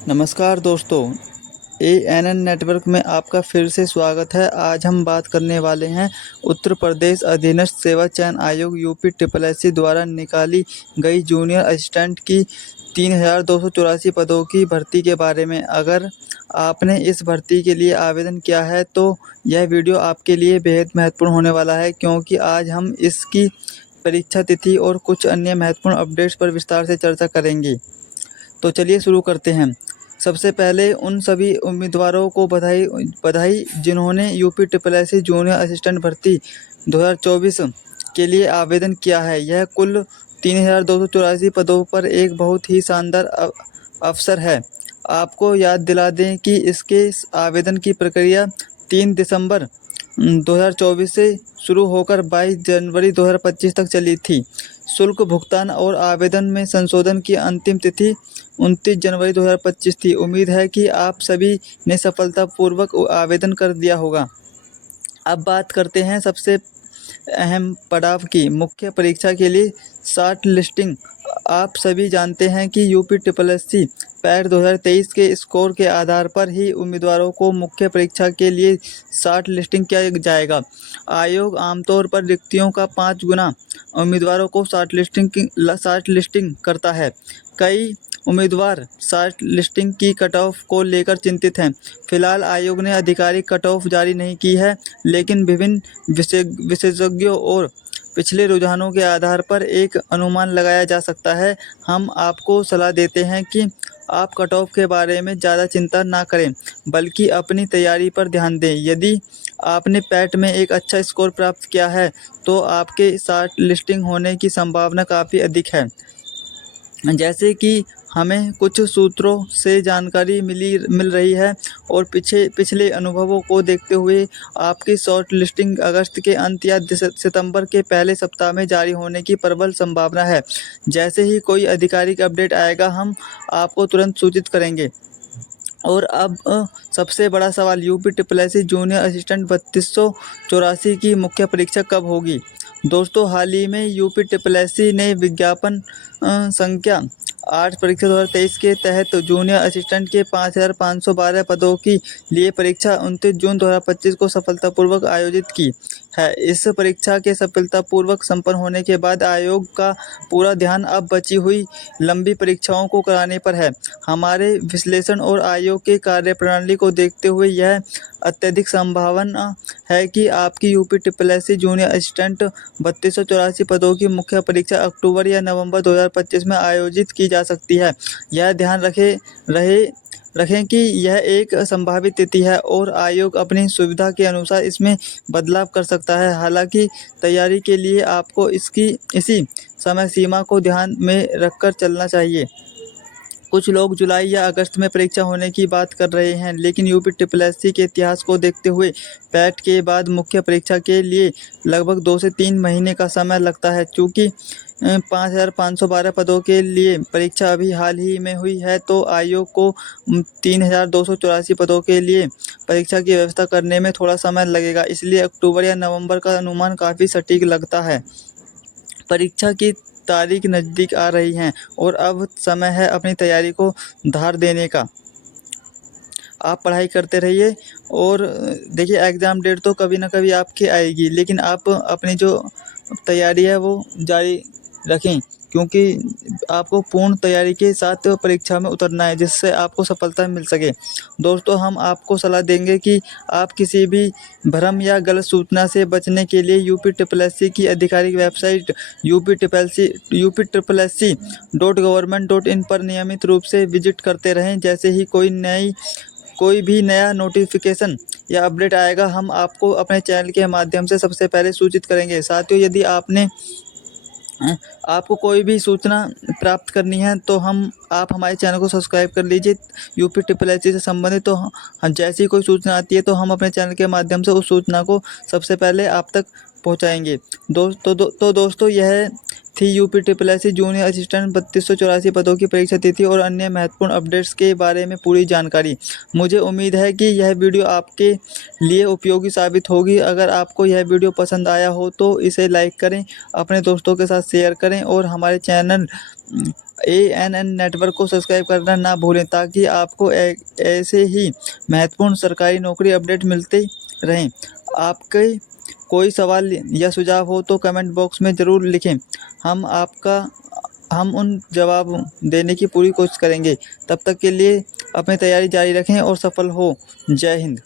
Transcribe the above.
नमस्कार दोस्तों, ANN network में आपका फिर से स्वागत है। आज हम बात करने वाले हैं उत्तर प्रदेश अधीनस्थ सेवा चयन आयोग यूपी ट्रिपल द्वारा निकाली गई जूनियर असिस्टेंट की 3,284 पदों की भर्ती के बारे में। अगर आपने इस भर्ती के लिए आवेदन किया है तो यह वीडियो आपके लिए बेहद महत्वपूर्ण होने वाला है, क्योंकि आज हम इसकी परीक्षा तिथि और कुछ अन्य महत्वपूर्ण अपडेट्स पर विस्तार से चर्चा करेंगे। तो चलिए शुरू करते हैं। सबसे पहले उन सभी उम्मीदवारों को बधाई जिन्होंने यूपी ट्रिपल जूनियर असिस्टेंट भर्ती 2024 के लिए आवेदन किया है। यह कुल 3,284 पदों पर एक बहुत ही शानदार अवसर है। आपको याद दिला दें कि इसके आवेदन की प्रक्रिया 3 दिसंबर 2024 से शुरू होकर 22 जनवरी 2025 तक चली थी। शुल्क भुगतान और आवेदन में संशोधन की अंतिम तिथि 29 जनवरी 2025 थी। उम्मीद है कि आप सभी ने सफलतापूर्वक आवेदन कर दिया होगा। अब बात करते हैं सबसे अहम पड़ाव की, मुख्य परीक्षा के लिए शॉर्ट लिस्टिंग। आप सभी जानते हैं कि यूपी ट्रिपल पैट 2023 के स्कोर के आधार पर ही उम्मीदवारों को मुख्य परीक्षा के लिए शॉर्ट लिस्टिंग किया जाएगा। आयोग आमतौर पर रिक्तियों का 5 गुना उम्मीदवारों को शॉर्ट लिस्टिंग करता है। कई उम्मीदवार शॉर्ट लिस्टिंग की कट ऑफ को लेकर चिंतित हैं। फिलहाल आयोग ने आधिकारिक कट ऑफ जारी नहीं की है, लेकिन विभिन्न विशेषज्ञों और पिछले रुझानों के आधार पर एक अनुमान लगाया जा सकता है। हम आपको सलाह देते हैं कि आप कट ऑफ के बारे में ज़्यादा चिंता ना करें, बल्कि अपनी तैयारी पर ध्यान दें। यदि आपने पैट में एक अच्छा स्कोर प्राप्त किया है, तो आपके शॉर्ट लिस्टिंग होने की संभावना काफ़ी अधिक है। जैसे कि हमें कुछ सूत्रों से जानकारी मिल रही है और पिछले अनुभवों को देखते हुए आपकी शॉर्ट लिस्टिंग अगस्त के अंत या सितंबर के पहले सप्ताह में जारी होने की प्रबल संभावना है। जैसे ही कोई आधिकारिक अपडेट आएगा, हम आपको तुरंत सूचित करेंगे। और अब सबसे बड़ा सवाल, यूपी ट्रिपल जूनियर असिस्टेंट 3284 की मुख्य परीक्षा कब होगी? दोस्तों, हाल ही में यूपी ट्रिपल ने विज्ञापन संख्या 8 परीक्षा 2023 के तहत जूनियर असिस्टेंट के 5,512 पदों के लिए परीक्षा 29 जून 2025 को सफलतापूर्वक आयोजित की है। इस परीक्षा के सफलतापूर्वक संपन्न होने के बाद आयोग का पूरा ध्यान अब बची हुई लंबी परीक्षाओं को कराने पर है। हमारे विश्लेषण और आयोग के कार्यप्रणाली को देखते हुए यह अत्यधिक संभावना है कि आपकी यूपी ट्रिपल जूनियर असिस्टेंट 3284 पदों की मुख्य परीक्षा अक्टूबर या नवंबर 2025 में आयोजित की जा सकती है। यह ध्यान रखें कि यह एक संभावित तिथि है और आयोग अपनी सुविधा के अनुसार इसमें बदलाव कर सकता है। हालांकि तैयारी के लिए आपको इसी समय सीमा को ध्यान में रखकर चलना चाहिए। कुछ लोग जुलाई या अगस्त में परीक्षा होने की बात कर रहे हैं, लेकिन यूपी ट्रिपल के इतिहास को देखते हुए पैट के बाद मुख्य परीक्षा के लिए लगभग 2 से 3 महीने का समय लगता है। चूँकि 5,512 पदों के लिए परीक्षा अभी हाल ही में हुई है, तो आयोग को 3,284 पदों के लिए परीक्षा की व्यवस्था करने में थोड़ा समय लगेगा। इसलिए अक्टूबर या नवंबर का अनुमान काफ़ी सटीक लगता है। परीक्षा की तारीख नज़दीक आ रही हैं और अब समय है अपनी तैयारी को धार देने का। आप पढ़ाई करते रहिए और देखिए, एग्ज़ाम डेट तो कभी ना कभी आपकी आएगी, लेकिन आप अपनी जो तैयारी है वो जारी रखें, क्योंकि आपको पूर्ण तैयारी के साथ परीक्षा में उतरना है, जिससे आपको सफलता मिल सके। दोस्तों, हम आपको सलाह देंगे कि आप किसी भी भ्रम या गलत सूचना से बचने के लिए यूपी ट्रिपल की आधिकारिक वेबसाइट uptripplc.government.in पर नियमित रूप से विजिट करते रहें। जैसे ही कोई भी नया नोटिफिकेशन या अपडेट आएगा, हम आपको अपने चैनल के माध्यम से सबसे पहले सूचित करेंगे। साथियों, यदि आपको कोई भी सूचना प्राप्त करनी है तो आप हमारे चैनल को सब्सक्राइब कर लीजिए यूपी ट्रिपल से संबंधित। तो जैसी कोई सूचना आती है तो हम अपने चैनल के माध्यम से उस सूचना को सबसे पहले आप तक पहुंचाएंगे। दोस्तों, यह थी यूपी ट्रिपल जूनियर असिस्टेंट 3284 पदों की परीक्षा तिथि और अन्य महत्वपूर्ण अपडेट्स के बारे में पूरी जानकारी। मुझे उम्मीद है कि यह वीडियो आपके लिए उपयोगी साबित होगी। अगर आपको यह वीडियो पसंद आया हो तो इसे लाइक करें, अपने दोस्तों के साथ शेयर करें और हमारे चैनल ANN नेटवर्क को सब्सक्राइब करना ना भूलें ताकि आपको ऐसे ही महत्वपूर्ण सरकारी नौकरी अपडेट मिलते रहें। आपके कोई सवाल या सुझाव हो तो कमेंट बॉक्स में ज़रूर लिखें। हम उन जवाब देने की पूरी कोशिश करेंगे। तब तक के लिए अपनी तैयारी जारी रखें और सफल हो। जय हिंद।